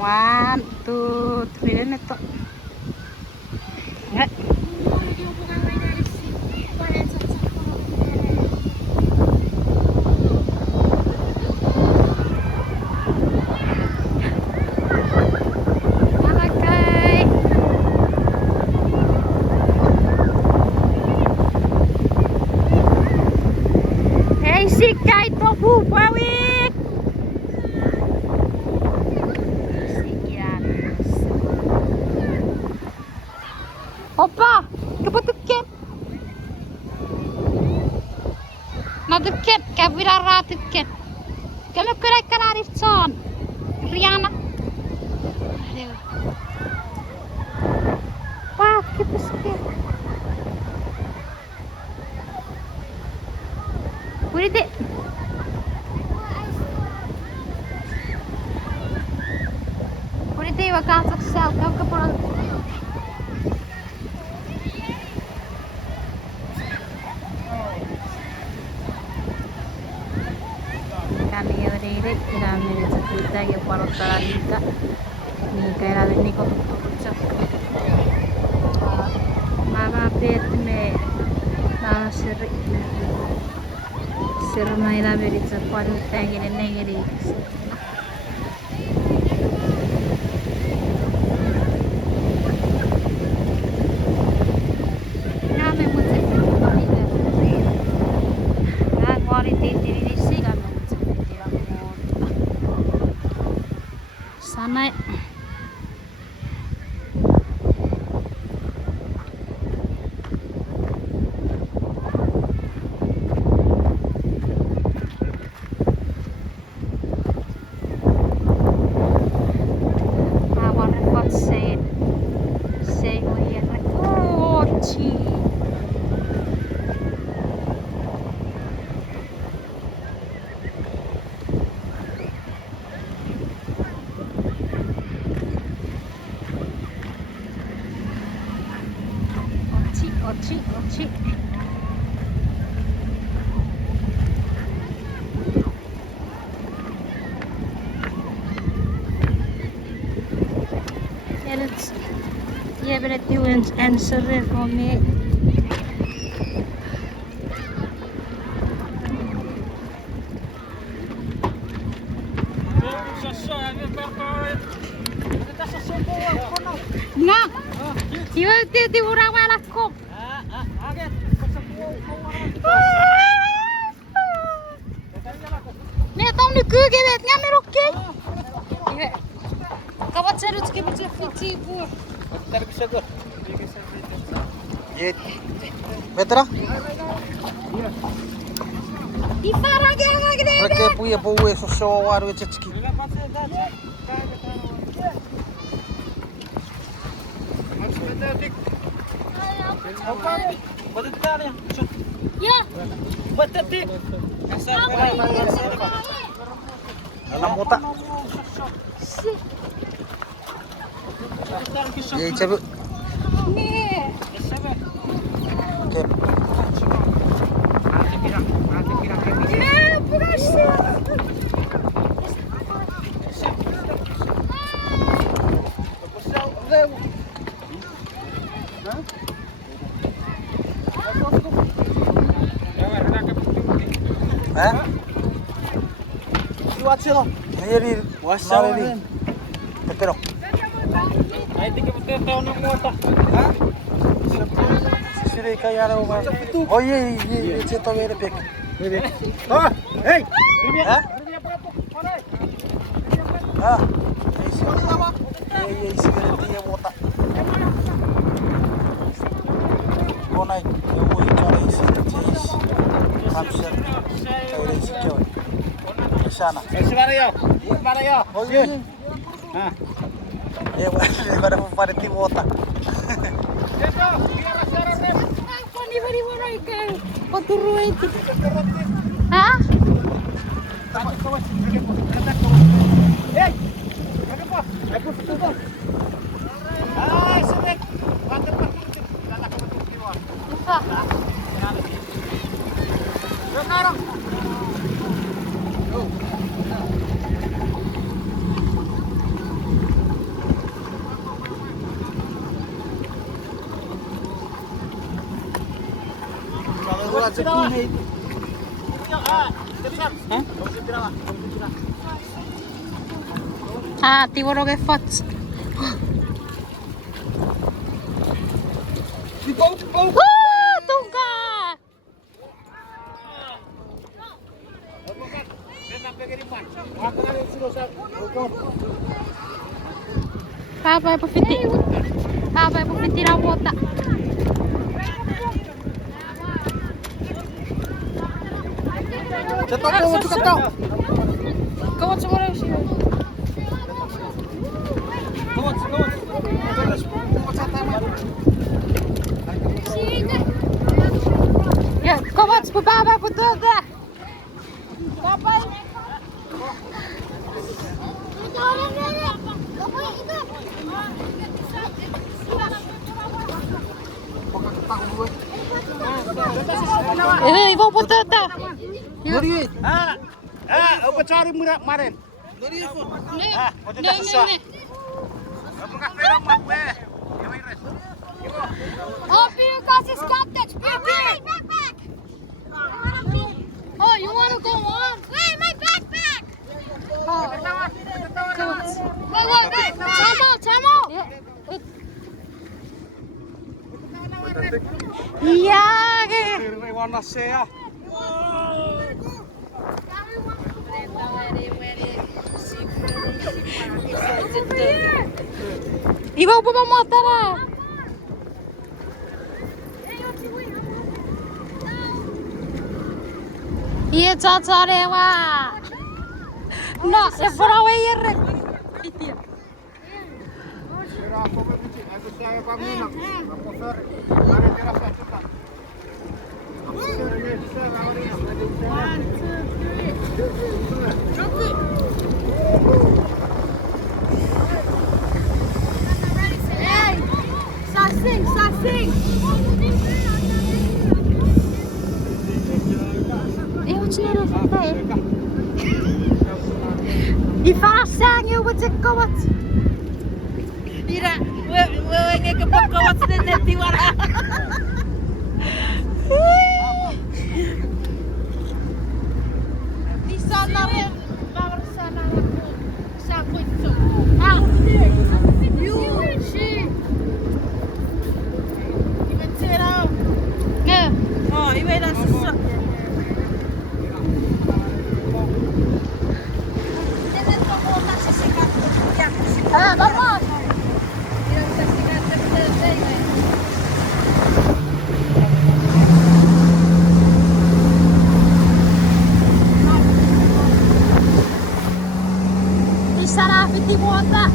1, 2, 3 na to. Sikai tofu pawik. Sekian. Hoppa, kebetulan. Naduket, kabirara tuket. Kamu kira kira son. Riana. Wah, kita sekali. Udah. Udah waktu sel kau kepala. Kami udah kami cerita ya para talita. Ni kaya ni ko tutup. Mama pet me na seri. Serumah ila beri cepat tengin nengiri. Sana Oci. Ya berarti answer kami. Nggak. Tiba-tiba orang malakku. Nih tahu nih gue gitu ngambil oke. Kawan saya tuh kayak fitibu. Dari bisa gue. Betra? Di farang yang gede. Mereka punya buwe sosok waru cecki. Ya. Betetik. Alam mo ta. Ye coba. Nih. Oke. Ya, berhasil. Hah? Siwat sila. Ayari, wasawari. Pero. Ay tinggal betul tahun yang muat. Hah? Sire kaya raw ba? Oh ye, cito mere pek. Oh, hey. Hah? Ah. Ye, sigaret dia muat. Konai, yo cara isi cheese. Hamster. Cara isi kau. Sana. Mana yo? Oh ye. Hah. Pada pada tim otak. Apa nih beri mana ikan? Poturu itu. Hah? Ah, ti volevo che faccio. Tunga! Papa po fiti na vuota. Kawat mo rin siya. Ja, kawat po baba po doon. Papa. Ibu putar dah. Apa cari murah kemarin? Oh, you guys is captain. Backpack. Oh, you want to go on? Wait, my backpack. Oh. Wait. Time out. Iya. Terve vanna se ja. Iba upo pa motora. Iya cacarewa. No, se fuera a ver. Sassing. What's near I fasoun you with the kawat. Mira, huwag ka pagkawat sa netiwala. Di sana rin, bawal sana ako sa kwento. Vamos. Sarà 20 vuota.